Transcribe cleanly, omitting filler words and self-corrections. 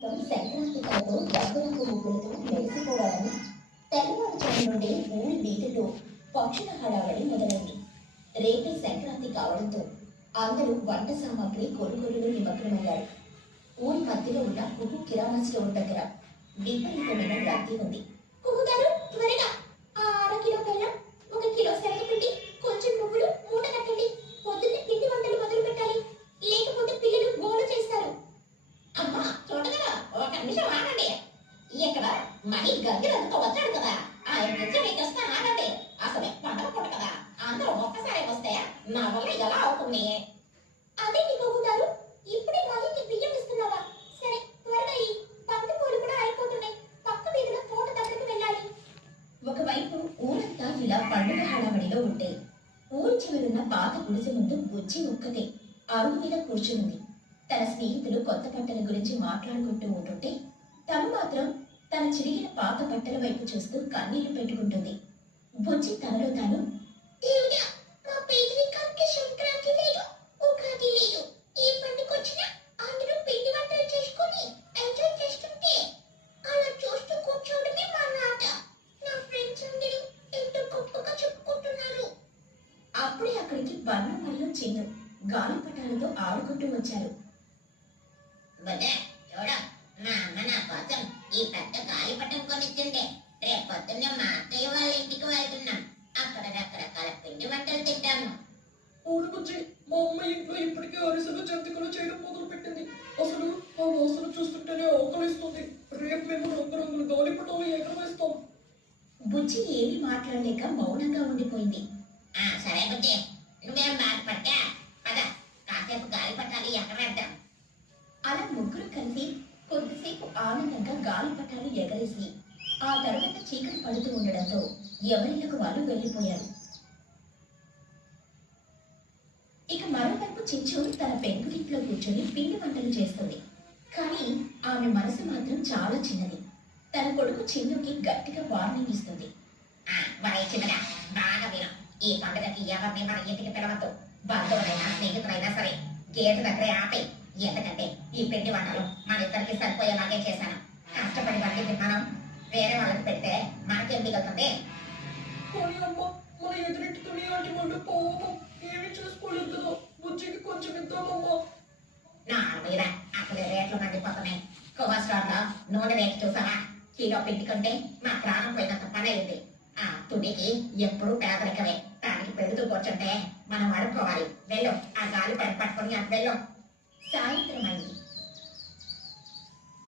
సంక్రాంతి కళతో రంగురంగు ముగ్గులతో మెరిసిపోవాలని తెల్లవారుజాము నుండి ఊరి వీధుల్లో పక్షుల హడావడి మొదలైంది. రేపే సంక్రాంతి కావడంతో అందరూ వంట సామాగ్రి కొనుగోలులో నిమగ్నమయ్యారు. ఊరి మధ్యలో ఉన్న కుహు కిరాణా స్టోర్ దగ్గర విపరీతమైన రద్దీ ఉంది. కుహుగారు, త్వరగా ఆ అరకిలో బెల్లం, 1 కిలో శనగపిండి, కొంచెం నువ్వులు మూట కట్టండి. పొద్దున్నే పిండి వంటలు మొదలు పెట్టాలి, లేకపోతే పిల్లలు గోల చేస్తారు. అమ్మా చూడగలరా, ఒక నిమిషం ఆగండి. ఇక్కడ మనీ గంగిరంతో వచ్చాడు కదా, ఆయన నుంచి మీకు వస్తే ఆగండి. అసలే పండగ పూట కదా, అందరూ ఒక్కసారి వస్తే నా వల్ల ఎలా అవుతుంది? అదే నీకు ఉంటారు, ఇప్పుడే మళ్ళీ బియ్యం ఇస్తున్నావా? సరే త్వరగా ఈ బంతి పూలు కూడా అయిపోతున్నాయి, పక్క వీధిలో తోట దగ్గరికి వెళ్ళాలి. ఒకవైపు ఊరంతా ఇలా పండుగ హడావడిలో ఉంటే, ఊరి చివరున్న పాత గుడిసె ముందు బుజ్జి ఒక్కతే అరుగు మీద కూర్చుంది. తన స్నేహితులు కొత్త బట్టల గురించి మాట్లాడుకుంటూ ఉంటుంటే తను మాత్రం తన చిరిగిన పాత బట్టల వైపు చూస్తూ కన్నీళ్లు పెట్టుకుంటుంది. బుజ్జి తనలో తాను, సంక్రాంతి లేదు, ఉగాది లేదు, ఏ పండుగొచ్చినా అందరూ పిండి వంటలు చేసుకొని ఎంజాయ్ చేస్తుంటే అలా చూస్తూ కూర్చోవడమే మా నాట. నా ఫ్రెండ్స్ అందరూ ఎంతో గొప్పగా చెప్పుకుంటున్నారు. అప్పుడే అక్కడికి బన్ను మరియు చిన్ను గాలిపటాలతో ఆడుకుంటూ వచ్చారు. చూడ, మా అమ్మ నా కోసం ఈ పెద్ద గాలిపటం కొనిచ్చింది. రేపు పొద్దున్నే మా అత్తయ్య వాళ్ళ ఇంటికి వెళ్తున్నాం. అక్కడ రకరకాల పిండి వంటలు తింటాము. ఊరికొచ్చి మా అమ్మ ఇంట్లో ఇప్పటికే అరిసెలు జంతికలు చేయడం మొదలు పెట్టింది. అసలు ఆ వాసన చూస్తుంటేనే ఆకలిస్తుంది. రేపు మేము రంగురంగుల గాలిపటాలు ఎగరవేస్తాం. బుజ్జి ఏమీ మాట్లాడలేక మౌనంగా ఉండిపోయింది. సరే బుజ్జి, నువ్వేం బాధపడ్డా, పద కాసేపు గాలిపటాలు ఎగరవేద్దాం. అలా ముగ్గురు కలిసి కొద్దిసేపు ఆనందంగా గాలిపటాలు ఎగరేసి ఆ తర్వాత చీకటి పడుతూ ఉండడంతో ఎవరిలకు వాళ్ళు వెళ్ళిపోయారు. ఇక మరోవైపు చిచ్చు తన పెంకుటింట్లో కూర్చొని పిండి వంటలు చేస్తుంది. కానీ ఆమె మనసు మాత్రం చాలా చిన్నది. తన కొడుకు చిన్నుకి గట్టిగా వార్నింగ్ ఇస్తుంది. చిన్నగా బాగా విను, ఈ పండుగకి ఎవరిని మన ఇంటికి పిలవద్దు. బంధువులైనా స్నేహితులైనా సరే గేటు దగ్గరే ఆపే. ఎందుకంటే ఈ పిండి వంటలు మన ఇద్దరికి సరిపోయేలాగే చేశాను. కష్టపడి వండింది మనం వేరే వాళ్ళకి పెడితే మనకేం మిగులుతుంది? కానీ అమ్మ, మన ఎదురింటితోనే ఆంటీ వాళ్ళు పాపం ఏమీ చేసుకోలేదు కదా. బుజ్జికి కొంచెం ఇద్దామమ్మా. నా మీద అసలు రేట్లు మండిపోతున్నాయి. కొలెస్ట్రాల్ లో నూనె రేటు చూసావా? కిలో పిండి కంటే మా ప్రాణం పోయినంత పని అయింది. ఆ తుడికి ఎప్పుడు పేదరికమే. దానికి పెడుతూ కూర్చుంటే మనం అడుక్కోవాలి. వెళ్ళు, ఆ గాలి పట్టుకొని అటు వెళ్ళు. సాయంత్రం అయింది.